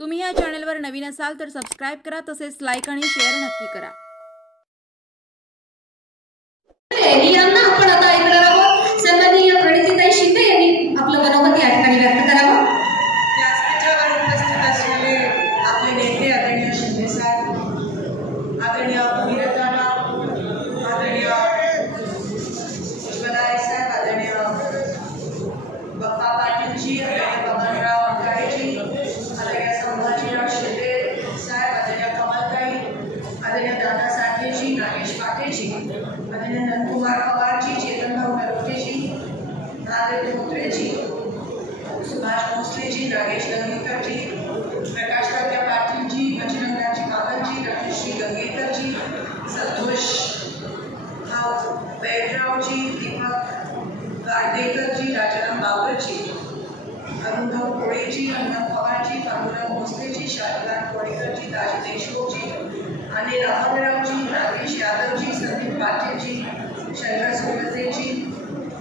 तुम्ही या चॅनलवर नवीन असाल तर सबस्क्राइब करा, तसेच लाईक आणि शेअर नक्की करा। यांना आपण आता ऐकणार आहोत। सन्माननीय प्रणितीताई शिंदे यांनी आपलं मनोगत या ठिकाणी व्यक्त करावं। व्यासपीठावर उपस्थित असलेले आपले नेते आदरणीय शिंदे साहेब, आदरणीय भगीरथराव, आदरणीय उज्ज्वलाताई साहेब, आदरणीय बाप्पा पाटीलजी, आदरणीय बबनराव अंकाळेजी, आदरणीय संभाजीराव शिंदे साहेब, आदरणीय कमलताई, आदरणीय दादा साठेजी, नागेश पाटेजी, आदरणीय नंदकुमार पवारजी, चेतनभाऊ नरोटेजी, नादेव धोत्रेजी, सुभाष भोसलेजी, नागेश गंगेकरजी, प्रकाश तात्या पाटीलजी, बजरंगराजी बाबनजी, रमेशजी गंगेकरजी, संतोष भाऊ बैररावजी, दीपक गाडेकरजी, राजाराम बाबरजी, अरुणभाऊ कोळेजी, अण्णा पवारजी, पांडुरंग भोसलेजी, शारदान कोळेकरजी, दाजी देशमुखजी, अनिल अहमदरावजी, नागेश यादवजी, संदीप पाटीलजी, शंकर सुरवसेजी,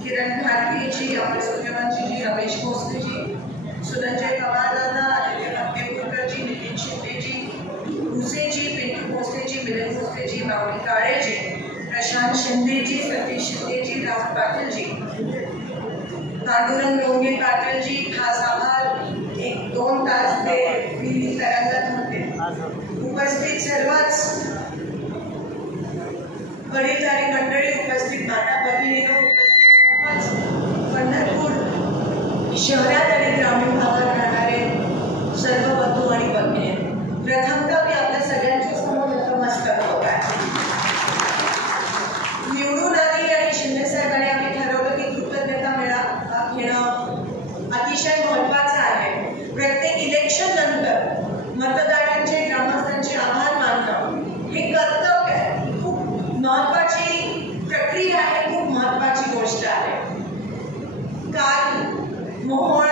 किरण घाटगेजी, आपले सूर्यवंशीजी, रमेश भोसलेजी, सुरंजय पवार दादा, आदित्य हक्केपूरकरजी, नितीन शिंदेजी, भुसेजी, पिंटू भोसलेजी, मिलिंद भोसलेजी, माऊली काळेजी, प्रशांत शिंदेजी, सतीश शिंदेजी, राहुल पाटीलजी, पांडुरंग लोंगे पाटीलजी, खास आभार। 1-2 तास ते विहिरी तरंगत होते। उपस्थित सर्वच वडीलधारी मंडळी, उपस्थित माता भगिनींनो, उपस्थित सर्वच पंढरपूर शहरात आणि ग्रामीण भागात राहणारे सर्व बंधू आणि भगिनी, प्रथमतः मी आपल्या सगळ्यांच्या समोर नतमस्तक होत आहे। निवडून आली आणि शिंदे साहेबांनी आम्ही ठरवलं की कृतज्ञता मेळावा घेणं अतिशय महत्त्वाचं आहे। प्रत्येक इलेक्शन नंतर मतदारांचे, ग्रामस्थांचे आभार मानणं हे कर्तव्य आहे। खूप महत्त्वाची प्रक्रिया आहे, खूप महत्त्वाची गोष्ट आहे। काल मोहोळ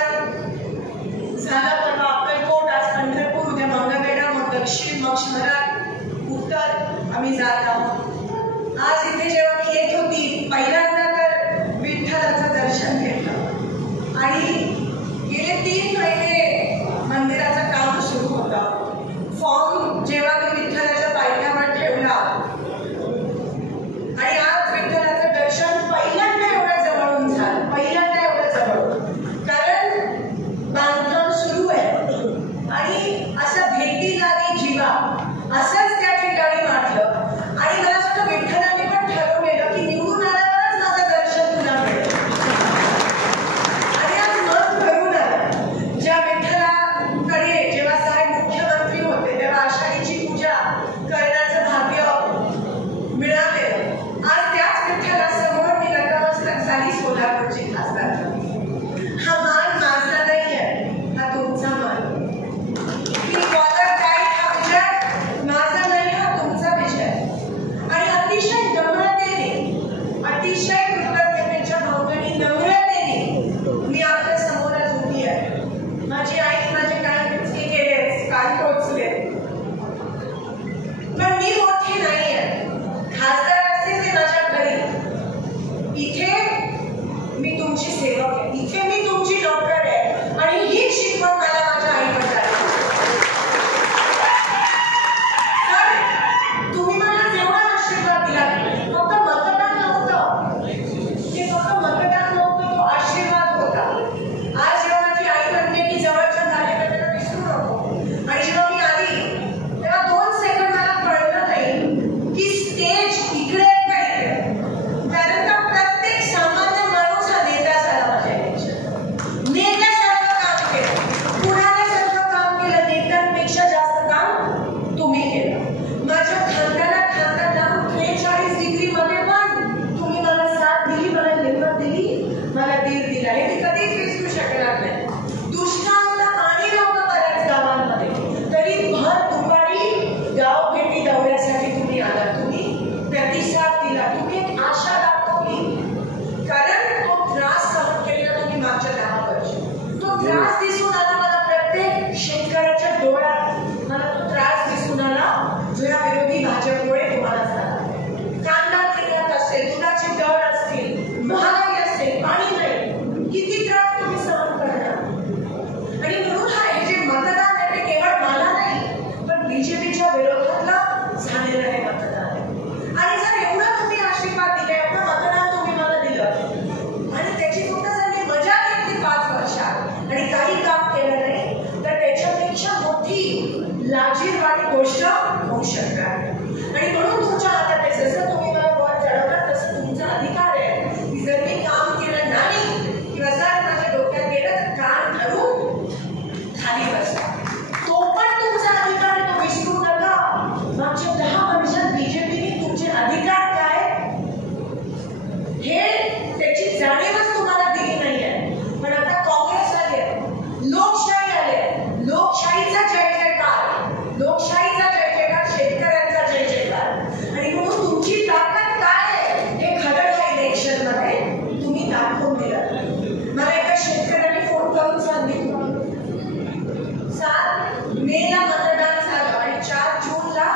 मेला मतदान झालं आणि 4 जूनला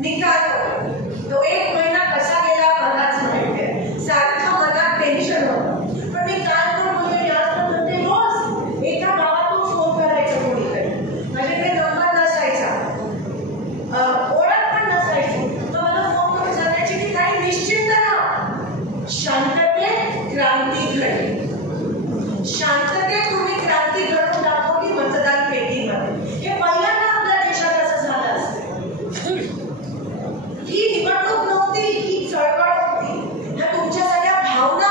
निकाल होता. तो 1 महिना कसा गेला मलाच माहिती. सारखं मनात टेन्शन होतं. पण मी काल पण बोलले, आज पण म्हणते, रोज एका गावातून फोन करायचा कोणीतरी. माझ्याकडे नंबर नसायचा, ओळख पण नसायची. तर मला फोन करून सांगायची की काही निश्चित राहा, शांततेत क्रांती घडली. शांततेत तुम्ही क्रांती घडवून दाखवली मतदान पेटीमध्ये. हे पहिल्यांदा आपल्या देशात असं झालं असतं. ही निवडणूक नव्हती, ही चळवळ होती. ह्या तुमच्या सगळ्या भावना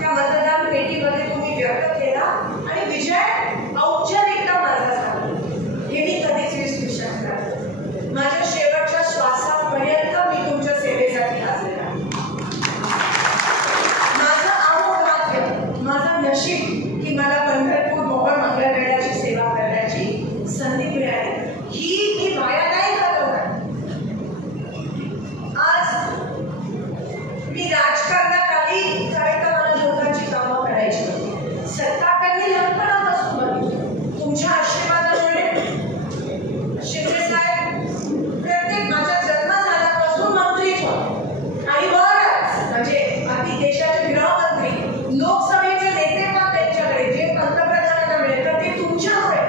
त्या मतदान पेटीमध्ये तुम्ही व्यक्त केला आणि विजय औपचारिकता माझा झाला. हे मी कधीच विसरू शकणार. माझ्या शेवटच्या श्वासापर्यंत मी तुमच्या सेवेसाठी हजर आहे. माझं अहोभाग्य, माझं नशीब की मला पंढरपूर मोहोळ मंगळवेढ्याची सेवा करण्याची संधी मिळाली. ही मी वाया नाही घालवणार. आज मी राजकारणात आली कारण का मला लोकांची कामं करायची होती. सत्ताकडे लहानपणापासून बघितलं. तुमच्या आशीर्वादामुळे शिंदे साहेब प्रत्येक माझा जन्म झाल्यापासून मंत्रीच होते आणि बरंच म्हणजे अगदी देशाचे गृहमंत्री, लोकसभेचे नेते पण त्यांच्याकडे, जे पंतप्रधानांना मिळतं ते तुमच्यामुळे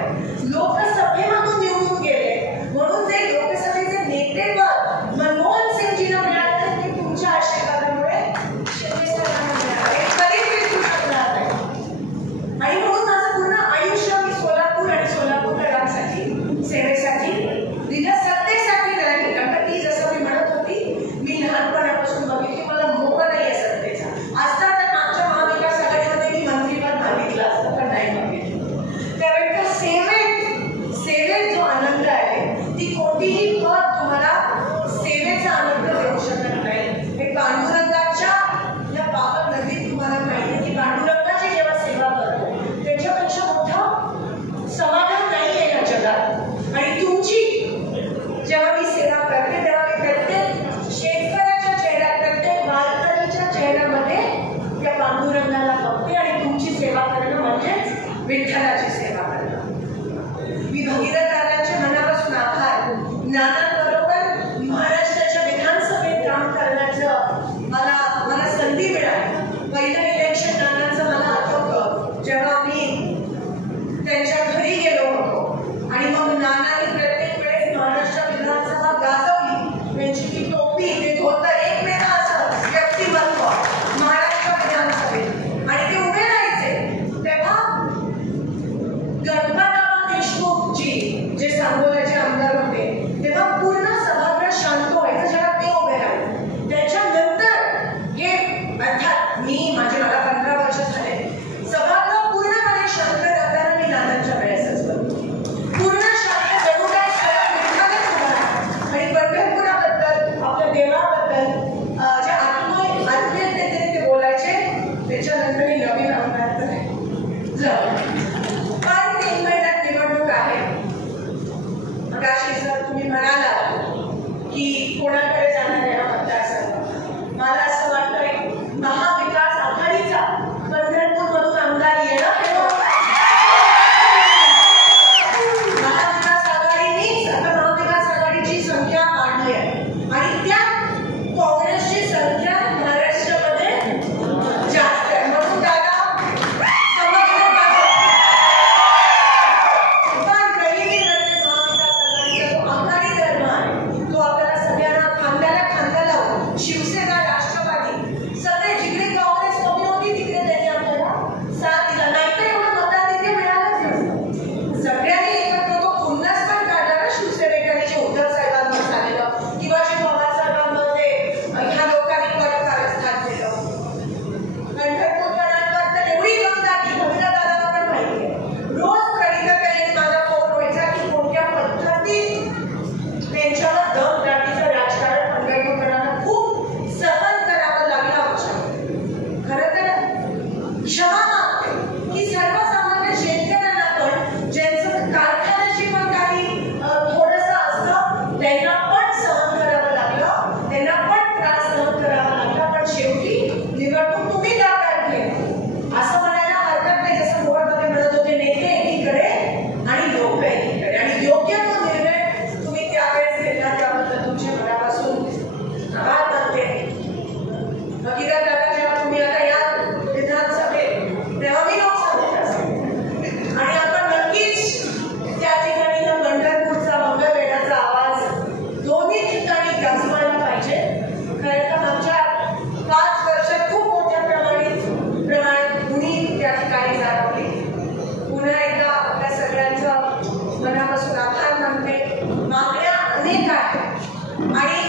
लोकसभेमधून निवडून गेले. म्हणून जे लोकसभेचे नेते पण मनमोहन सिंगजींना मिळाले ते तुमच्या आशीर्वादामुळे शिंदे साहेबांना मिळाले. हे कधीच विसरू शकणार नाही. आणि म्हणून माझं पूर्ण आयुष्य मी सोलापूर आणि सोलापूरकरांसाठी सेवेसाठी दिलं, सत्तेसाठी नाही. कारण ती जसं मी म्हणत होती, मी लहानपणापासून बघितली, मला मोह नाही आहे सत्तेचा. असता तर मागच्या महाविकास आघाडीमध्ये मी मंत्रीपद मागितलं असतं, पण नाही मागितलं. त्यावेळी सेवेत जो आनंद आहे ती कोणतीही पद तुम्हाला सेवेचा आनंद देऊ शकत नाही. हे पांडुरंगाच्या या पावन नदीत तुम्हाला माहिती आहे की पांडुरंगाची जेव्हा सेवा करतो त्याच्यापेक्षा मोठं समाधान नाही आहे या जगात. आणि तुमची जेव्हा मी सेवा करते तेव्हा मी प्रत्येक शेतकऱ्याच्या चेहऱ्यात, प्रत्येक वारकरीच्या चेहऱ्यामध्ये त्या पांडुरंगाला बघते आणि तुमची सेवा करणं म्हणजेच विठ्ठलाची सेवा करणं. मी भगीरथ दादांचे मनापासून आभार. नानांबरोबर महाराष्ट्राच्या विधानसभेत काम करण्याचं मला संधी मिळाली. पहिलं इलेक्शन नानांचं मला आठवतं, जेव्हा मी त्यांच्या घरी गेलो होतो आणि मग नानांनी प्रत्येक वेळेस महाराष्ट्र विधानसभा गाजवली. त्यांची ती टोपी, ते धोतर, एक वेळा असं व्यक्तिमत्व महाराष्ट्र विधानसभेत आणि ते उभे राहायचे. तेव्हा गणपतराव देशमुख जी जे सांगोल्याचे आमदार होते, तेव्हा पूर्ण सभागृह शांत व्हायचं जेव्हा ते उभे राहिले. त्याच्यानंतर हे अर्थात मला 15 वर्ष झाले, सभागृह पूर्णपणे शांत राहताना मी नानांच्या वेळेसच बघतो. पूर्ण शांत जणू काय विठ्ठलच उभा आहे. आणि पंढरपुराबद्दल, आपल्या देवाबद्दल ज्या आत्मीयतेने ते बोलायचे, त्याच्यानंतर हे नवीन आमदार तर पण 3 महिन्यात निवडणूक आहे. आणि